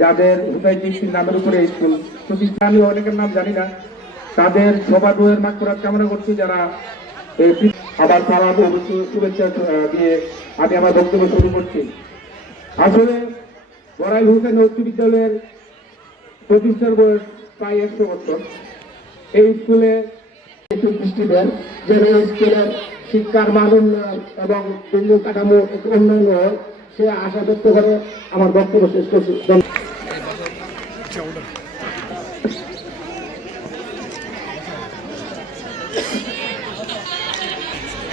যাদের নামের উপরে স্কুল প্রতিষ্ঠান আমি অনেকের নাম জানি না, তাদের সবার রোহের মাকড়াত কামনা করছি যারা আবার তারা শুভেচ্ছা দিয়ে আমি আমার বক্তব্য শুরু করছি। আসলে উচ্চ বিদ্যালয়ের প্রতিষ্ঠার বয়স প্রায় একশো বছর। এই স্কুলে একটু দৃষ্টি দেন যেন স্কুলের শিক্ষার মান উন্নয়ন এবং কাঠামো উন্নয়ন হয়। সে আশা ব্যক্ত করে আমার বক্তব্য শেষ করছি।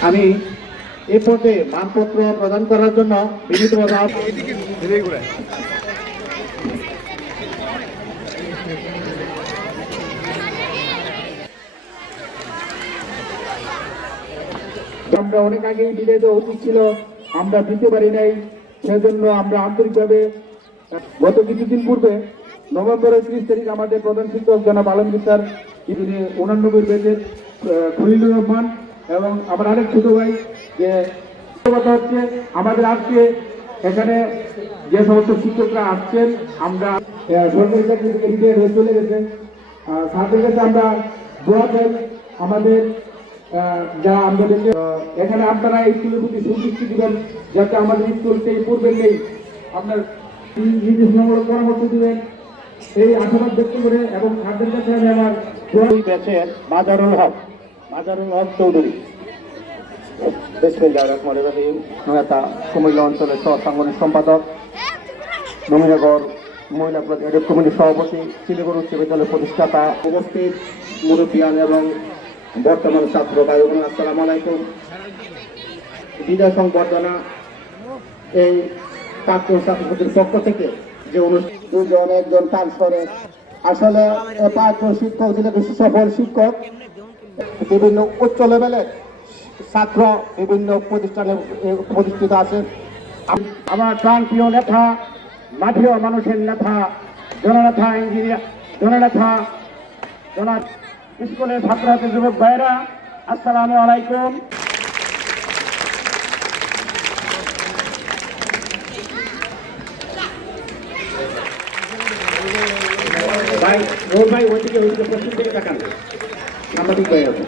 আমি এ পথে মানপত্র প্রদান করার জন্য বিনীতভাবে আমরা অনেক আগেই বিদায় উচিত ছিল, আমরা দিতে পারি নাই। সেজন্য আমরা আন্তরিকভাবে গত কিছুদিন পূর্বে নভেম্বরের ত্রিশ তারিখ আমাদের প্রধান শিক্ষক জনাব আলমগীর স্যার তিনি উনানব্বই বেজের খলিলুর রহমান এবং আমার আরেক ছোট ভাই যে কথা হচ্ছে আমাদের আজকে এখানে যে সমস্ত শিক্ষকরা আসছেন আমরা সরকারি চাকরি থেকে রিটায়ার হয়ে চলে আহ, তাদের কাছে আমরা দোয়া চাই আমাদের যা আমাদেরকে এখানে আপনারা এই স্কুলের প্রতি সুদৃষ্টি দিবেন। যাতে স্কুলকে এই পূর্বে নেই আপনার নির্দেশনামূলক পরামর্শ দিবেন, এই আশাবাদ ব্যক্ত করে এবং খাদ্যের কাছে আমি আমার ব্যাচের মাজারুল হক মাজারুল হক চৌধুরী। অঞ্চলের সাংগঠনিক সম্পাদক নমিনগর মহিলা প্রতিনিধি কমিটির সভাপতি উচ্চ বিদ্যালয়ের প্রতিষ্ঠাতা, উপস্থিত এবং বর্তমান ছাত্র ভাই আলাইকুম। বিজয় সংবর্ধনা এই ছাত্র ছাত্রীদের পক্ষ থেকে যে অনুষ্ঠান দুজন, একজন ট্রান্সফারে আসলে পাঁচজন শিক্ষক ছিলেন বেশি সফল শিক্ষক, বিভিন্ন উচ্চ লেভেলের ছাত্র বিভিন্ন প্রতিষ্ঠানে প্রতিষ্ঠিত আছে আম- আমার প্রাণপ্রিয় নেতা মাঠীয় মানুষের নেতা, জননেতা, ইঞ্জিনিয়ার, জননেতা জনা স্কুলের ছাত্রছাত্রী, যুবক ভাইরা আসসালামু আলাইকুম। ভাই ও ভাই ওইদিকে ওইদিকে পশ্চিম দিকে তাকান। সাংবাদিক ভাই আছে।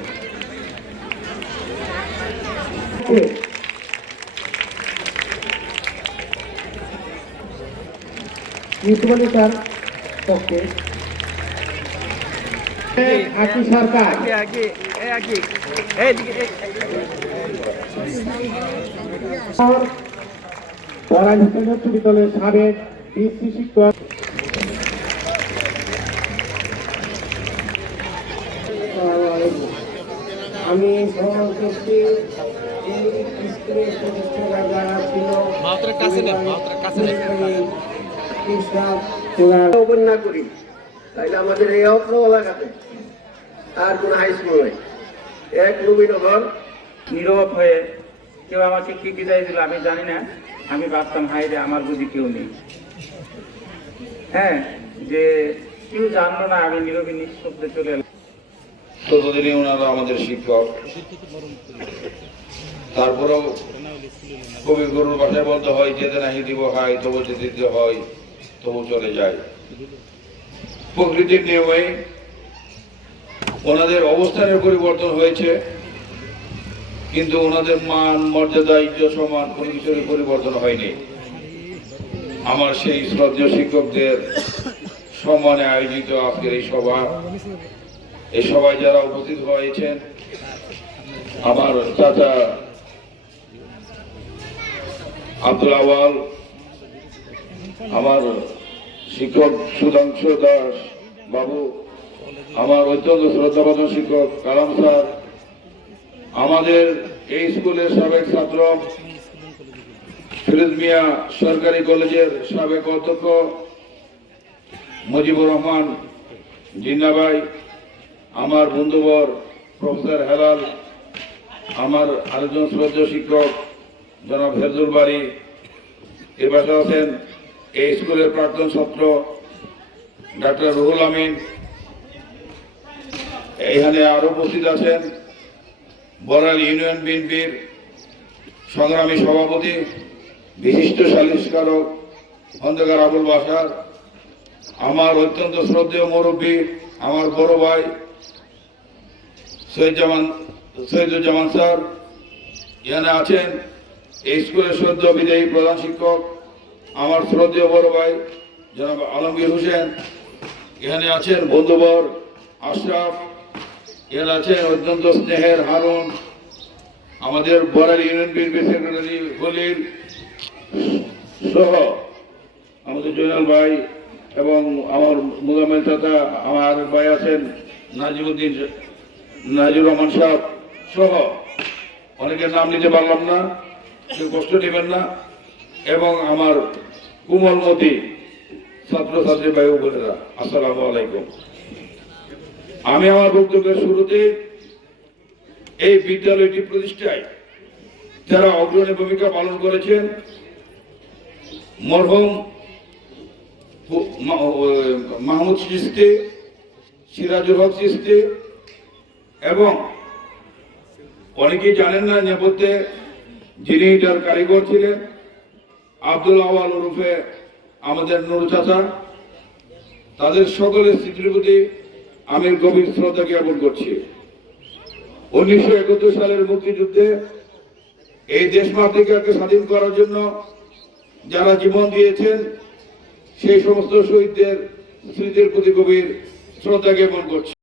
স্যার পক্ষে। আকি সরকার এইদিকে এই পড়াই হোসেন উচ্চ বিদ্যালয়ের সাবেক শিক্ষক আমি এই স্কুলের প্রতিষ্ঠাতা যারা ছিল। ওপেন না করি। তাইলে আমাদের এই অপ্র এলাকাতে আর কোন হাই স্কুল নেই। এক নবীনগর নীরব হয়ে কেউ আমাকে কি বিদায় দিল আমি জানি না। আমি ভাবতাম হাই রে আমার বুঝি কেউ নেই। হ্যাঁ যে কেউ জানলো না আমি নীরবে নিঃশব্দে চলে এলাম। ততদিনই ওনারা আমাদের শিক্ষক। তারপরেও কবি গরুর ভাষায় বলতে হয়, যেতে নাহি দিব হয়, তবু যেতে দিতে হয়, তবু চলে যায়। প্রকৃতির নিয়মে ওনাদের অবস্থানের পরিবর্তন হয়েছে, কিন্তু ওনাদের মান, মর্যাদা, ইজ্জত, সম্মান কোনো কিছুরই পরিবর্তন হয়নি। আমার সেই শ্রদ্ধেয় শিক্ষকদের সম্মানে আয়োজিত আজকের এই সভা। এই সবাই যারা উপস্থিত হয়েছেন, আমার চাচা আব্দুল আওয়াল, আমার শিক্ষক সুধাংশু দাস বাবু, আমার অত্যন্ত শ্রদ্ধাবাদন শিক্ষক কালাম স্যার, আমাদের এই স্কুলের সাবেক ছাত্র ফিরোজ মিয়া সরকারি কলেজের সাবেক অধ্যক্ষ মুজিবুর রহমান জিন্না ভাই আমার বন্ধুবর প্রফেসর হেলাল, আমার আরেকজন শ্রদ্ধেয় শিক্ষক, জনাব হেরজুল বাড়ি এ আছেন এই স্কুলের প্রাক্তন ছাত্র, ডাক্তার রুহুল আমিন। এখানে আরও উপস্থিত আছেন বরাল ইউনিয়ন বিএনপির সংগ্রামী সভাপতি, বিশিষ্ট সালিশকারক খন্দকার আবুল বাসার আমার অত্যন্ত শ্রদ্ধেয় মুরব্বী, আমার বড় ভাই সৈয়দ জামান সৈয়দুজ্জামান স্যার, এখানে আছেন এই স্কুলের সদ্য বিদায়ী প্রধান শিক্ষক, আমার শ্রদ্ধেয় বড় ভাই, জনাব আলমগীর হোসেন। এখানে আছেন বন্ধুবর আশরাফ, এখানে আছেন অত্যন্ত স্নেহের হারুন, আমাদের বরাল ইউনিয়ন বিএনপি সেক্রেটারি হলির সহ আমাদের জয়নাল ভাই এবং আমার মুজামেল চাচা, আমার ভাই আছেন নাজিমুদ্দিন নাজির রহমান সাহেব সহ অনেকের নাম নিতে পারলাম না, কেউ কষ্ট নেবেন না, এবং আমার কুমলমতি ছাত্রছাত্রী ভাই বোনেরা, আসসালামু আলাইকুম। আমি আমার বক্তব্যের শুরুতে এই বিদ্যালয়টি প্রতিষ্ঠায় যারা অগ্রণী ভূমিকা পালন করেছেন, মরহুম মাহমুদ চিস্তি সিরাজুল হক চিস্তি এবং অনেকেই জানেন না নেপথ্যে যিনি এটার কারিগর ছিলেন, আব্দুল আওয়াল ওরফে আমাদের নুর চাচা। তাদের সকলের স্মৃতির প্রতি আমি গভীর শ্রদ্ধা জ্ঞাপন করছি। উনিশশো একাত্তর সালের মুক্তিযুদ্ধে এই দেশ মাতৃকাকে স্বাধীন করার জন্য যারা জীবন দিয়েছেন, সেই সমস্ত শহীদদের স্মৃতির প্রতি গভীর শ্রদ্ধা জ্ঞাপন করছি।